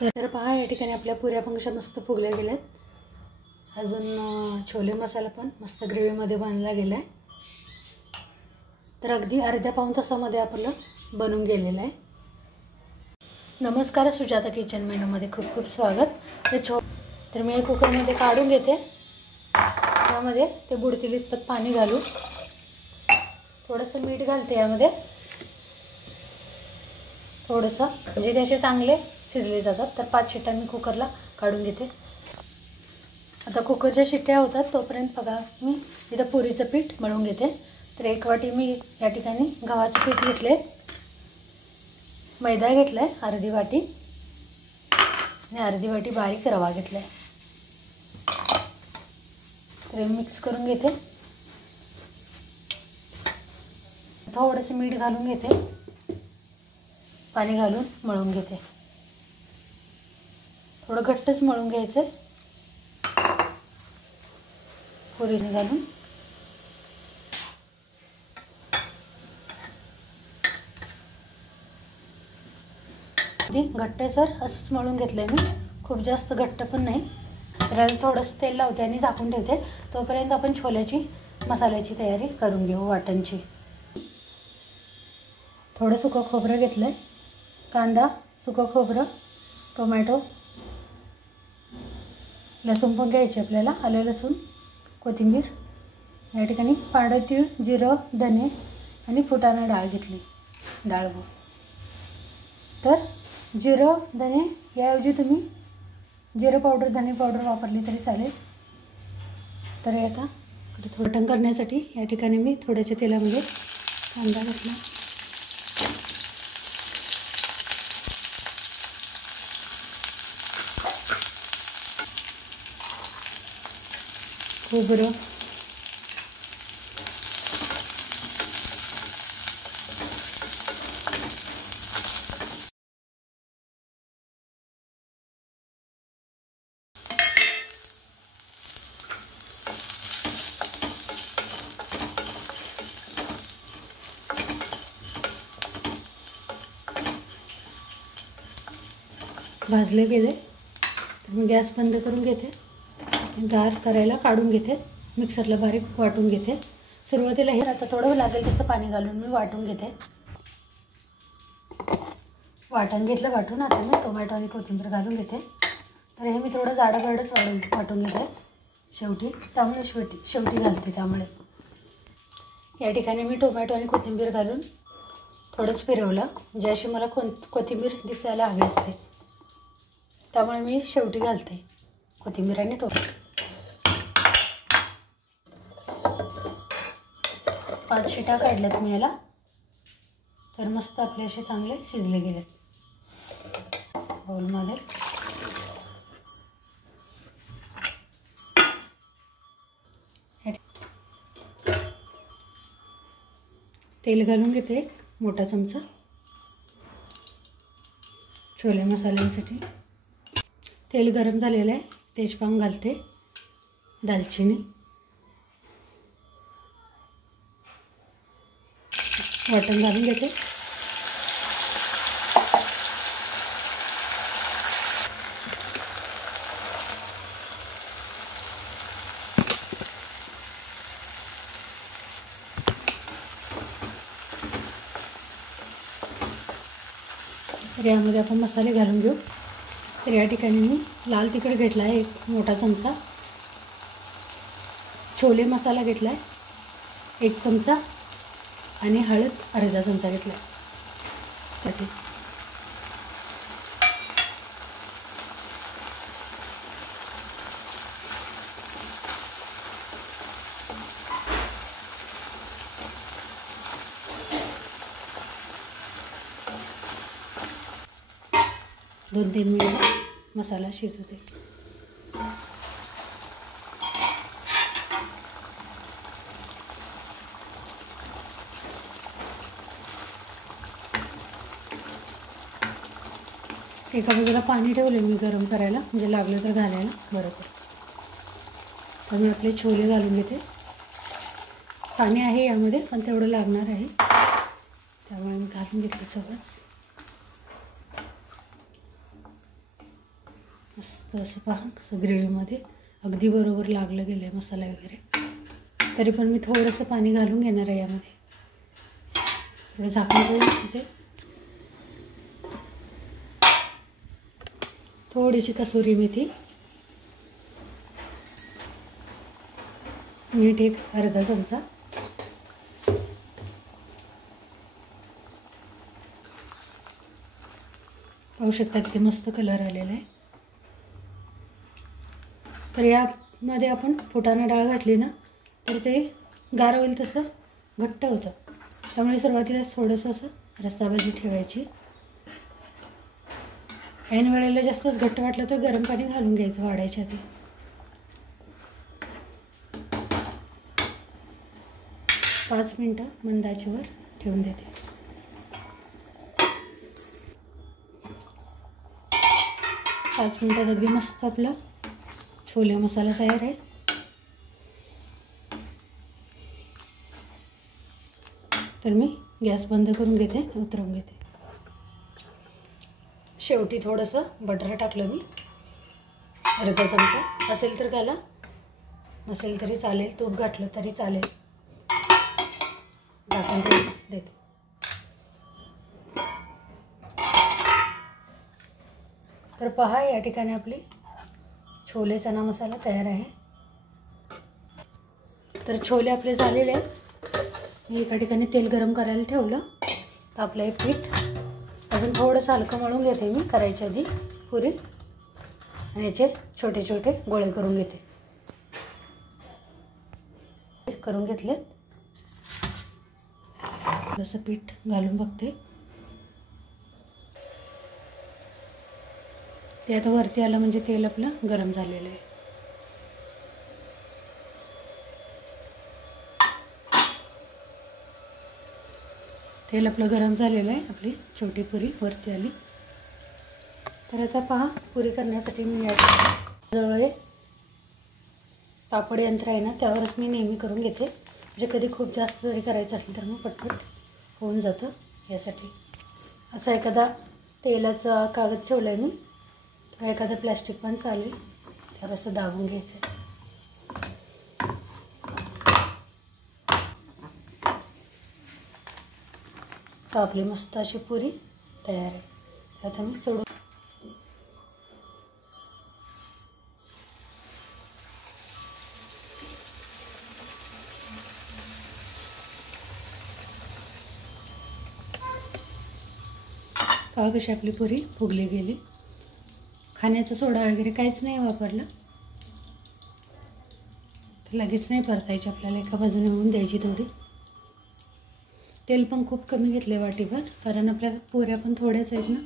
तर पहा या ठिकाणी आपल्या पुऱ्या पण कशा मस्त फुगल्या गेल्यात। अजून छोले मसाला पण मस्त ग्रेव्हीमध्ये बनला गेला आहे। तर अगदी अर्ध्या पाऊण तासामध्ये आपलं बनून गेलेलं आहे। नमस्कार, सुजाता किचन मेनूमध्ये खूप खूप स्वागत। तर मी कुकरमध्ये काढून घेते। त्यामध्ये ते बुडतील इतपत पाणी घालून थोडंसं मीठ घालते यामध्ये, थोडंसं म्हणजे ते असे चांगले शिजले जातात। तर 5 शिट्ट्या मी कुकरला काढून घेते। आता कुकरच्या शिट्ट्या होतात तोपर्यंत बघा मी इथं पुरीचं पीठ मळून घेते। तर 1 वाटी मी या ठिकाणी गव्हाचं पीठ घेतले, मैदा घेतलाय अर्धी वाटी आणि अर्धी वाटी बारीक रवा घेतलाय। तर मिक्स करून घेते। थोडंसं मीठ घालून घेते, पाणी घालून मळून घेते। थोडं घट्टच मळून घ्यायचं पुरीने घालून। घट्टसर असंच मळून घेतलंय मी, खूप जास्त घट्ट पण नाही। तर थोडंसं तेल लावते आणि झाकून ठेवते। तोपर्यंत आपण छोल्याची मसाल्याची तयारी करून घेऊ, वाटणची। थोडं सुकं खोबरं घेतलंय, कांदा, सुकं खोबरं, टोमॅटो, लसूण पण घ्यायचे आपल्याला, आलं लसूण, कोथिंबीर। या ठिकाणी पांढरं तीळ, जिरं, धने आणि फुटाणा डाळ घेतली, डाळगूळ। तर जिरं धने याऐवजी तुम्ही जिरं पावडर, धने पावडर वापरली तरी चालेल। तर आता वाटण करण्यासाठी या ठिकाणी मी थोड्याशा तेलामध्ये कांदा घातला, खोबरं, भाजले गेले। तर मी गॅस बंद करून घेते, गार करायला काढून घेते, मिक्सरला बारीक वाटून घेते। सुरुवातीला हे आता थोडं लागेल तसं पाणी घालून मी वाटून घेते। वाटण घेतलं वाटून, आता मी टोमॅटो आणि कोथिंबीर घालून घेते। तर हे मी थोडं जाडं वाटून घेते शेवटी, त्यामुळे शेवटी घालते। त्यामुळे या ठिकाणी मी टोमॅटो आणि कोथिंबीर घालून थोडंच फिरवलं, म्हणजे अशी मला कोथिंबीर दिसायला हवी असते, त्यामुळे मी शेवटी घालते कोथिंबीर आणि टोमॅटो। 5 शिट्ट्या काढल्यात मी याला। तर मस्त आपले असे चांगले शिजले गेलेत। बाउलमध्ये तेल घालून घेते, 1 मोठा चमचा छोले मसाल्यांसाठी। तेल गरम झालेलं आहे, तेजपान घालते, दालचिनी, वाटण घालून घेते। तर यामध्ये आपण मसाले घालून घेऊ। तर या ठिकाणी मी लाल तिखट घेतला आहे 1 मोठा चमचा, छोले मसाला घेतला आहे 1 चमचा आणि हळद अर्धा चमचा घेतला आहे। 2-3 मिनिट मसाला शिजू दे। एका बाजूला पाणी ठेवले मी गरम करायला, म्हणजे लागलं तर घालायला बरं पडेल। तर मी आपले छोले घालून घेते। पाणी आहे यामध्ये, पण तेवढं लागणार आहे, त्यामुळे मी घालून घेतलं सगळं। मस्त असं पहा कसं ग्रेव्हीमध्ये अगदी बरोबर लागलं गेलं आहे मसाला वगैरे. तरी पण मी थोडंसं पाणी घालून घेणार आहे यामध्ये. थोडं झाकण ठेवून ते थोडीशी कसुरी मेथी, मीठ एक अर्धा चमचा, पाहू शकता किती मस्त कलर आलेला आहे. तर यामध्ये आपण फुटाणा डाळ घातली ना तर ते गार होईल तसं घट्ट होतं. त्यामुळे सुरुवातीलाच थोडंसं असं रस्साभाजी ठेवायची. ऐन वेळेला जास्तच घट्ट वाटलं तर गरम पाणी घालून घ्यायचं वाढायच्या आधी. 5 मिनटं मंद आचेवर ठेवून देते. 5 मिनटात अगदी मस्त आपला छोले मसाला तयार आहे. तर मी गॅस बंद करून घेते, उतरवून घेते. शेवटी थोडंसं बटर टाकलं मी, अर्धा चमचा. असेल तर घाला, नसेल तरी चालेल. तूप घातलं तरी चालेल. झाकण देते. तर पहा या ठिकाणी आपली छोले चना मसाला तयार आहे. तर छोले आपले झालेले आहेत. मी एका ठिकाणी तेल गरम करायला ठेवलं. तर आपलं एक पीठ अजून थोडंसं हलकं मळून घेते मी करायच्या आधी पुरी, आणि याचे छोटे छोटे गोळे करून घेते. करून घेतले. थोडंसं पीठ घालून बघते. ते आता वरती आलं म्हणजे तेल आपलं गरम झालेलं आहे. तेल आपलं गरम झालेलं आहे. आपली छोटी पुरी वरती आली. तर आता पहा पुरी करण्यासाठी मी या जवळ पापड यंत्र आहे ना त्यावरच मी नेहमी करून घेते. म्हणजे कधी खूप जास्त जरी करायचं असेल तर मग पटपट होऊन जातं. यासाठी असा एखादा तेलाचा कागद ठेवला आहे मी. एखादं प्लॅस्टिक पण चालेल. त्यावर असं दाबून घ्यायचं. तर आपली मस्त अशी पुरी तयार आहे. आता मी सोडून पहा कशी आपली पुरी फुगली गेली. खाण्याचा सोडा वगैरे काहीच नाही वापरलं. तर लगेच नाही परतायची आपल्याला, एका बाजूने होऊन द्यायची थोडी. तेल पण खूप कमी घेतले वाटीभर, कारण आपल्या पुऱ्या पण थोड्याच आहेत ना.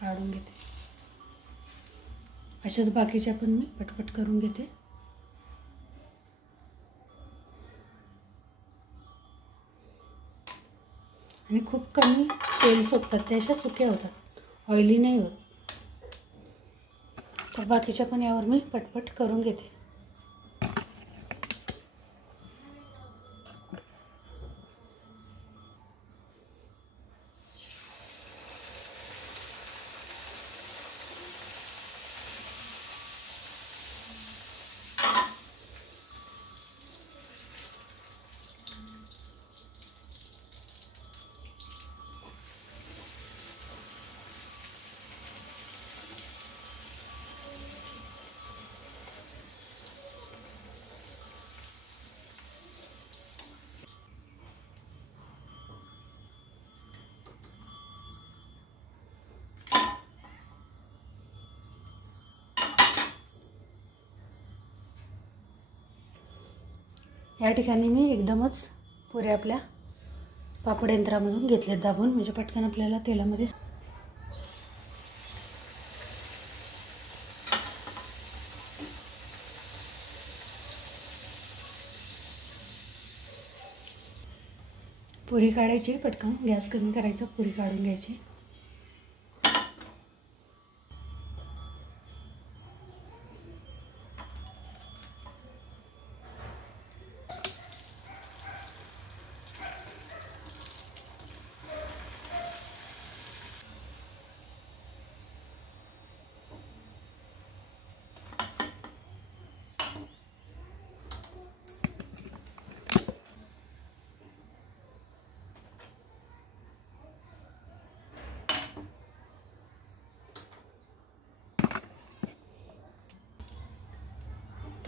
काढून घेते. अशाच बाकीच्या पण मी पटपट करून घेते. आणि खूप कमी तेल सुकतात, त्या अशा सुक्या होतात, ऑइली नाही होत. तर बाकीच्या पण यावर मी पटपट करून घेते. या ठिकाणी मी एकदमच पुऱ्या आपल्या पापड यंत्रामधून घेतलेत दाबून, म्हणजे पटकन आपल्याला तेलामध्ये पुरी काढायची. पटकन गॅस कमी करायचा, पुरी काढून घ्यायची.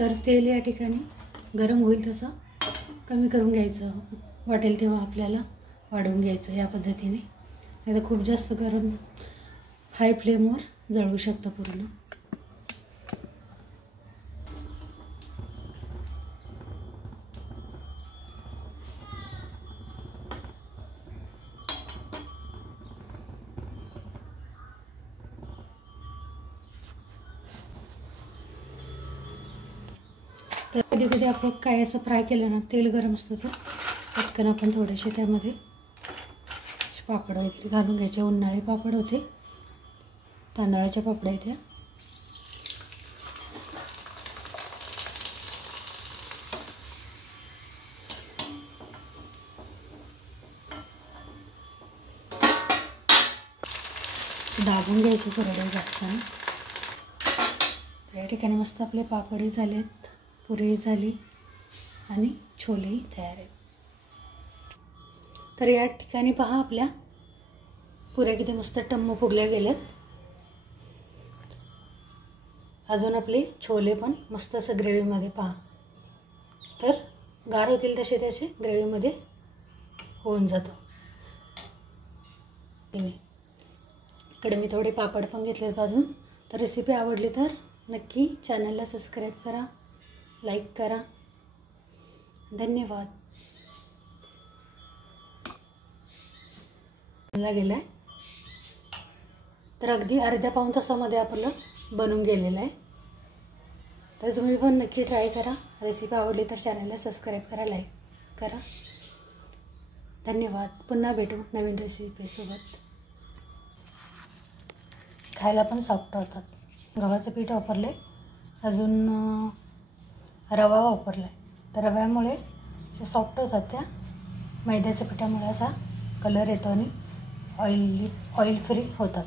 तर तेल या ठिकाणी गरम होईल तसं कमी करून घ्यायचं, वाटेल तेव्हा आपल्याला वाढवून घ्यायचं या पद्धतीने. नाही तर खूप जास्त गरम हाय फ्लेमवर जळू शकतं पूर्ण. तर कधी कधी आपण काय असं फ्राय केलं ना, तेल गरम असतं तर पटकन आपण थोडेसे त्यामध्ये पापड वगैरे घालून घ्यायचे. उन्हाळी पापड होते, तांदळाच्या पापड्या त्या. दाबून घ्यायचे कोरडे जास्त. या ठिकाणी मस्त आपले पापडही झालेत, पुरीही झाली आणि छोलेही तयार आहेत. तर या ठिकाणी पहा आपल्या पुऱ्या किती मस्त टम्म फुगल्या गेल्यात. अजून आपले छोले पण मस्त असं ग्रेव्हीमध्ये पहा. तर गार होतील तसे तसे ग्रेव्हीमध्ये होऊन जातं. इकडे मी थोडे पापड पण घेतलेत भाजून. तर रेसिपी आवडली तर नक्की चॅनलला सबस्क्राईब करा, लाईक करा. धन्यवाद. गेला आहे तर अगदी अर्ध्या पाऊण तासामध्ये आपलं बनून गेलेलं आहे. तर तुम्ही पण नक्की ट्राय करा. रेसिपी आवडली तर चॅनलला सबस्क्राईब करा, लाईक करा. धन्यवाद. पुन्हा भेटू नवीन रेसिपीसोबत. खायला पण सॉफ्ट होतात. गव्हाचं पीठ वापरले, अजून रवा वापरला आहे. तर रव्यामुळे असे सॉफ्ट होतात त्या. मैद्याच्या पिठामुळे असा कलर येतो आणि ऑइल फ्री होतात.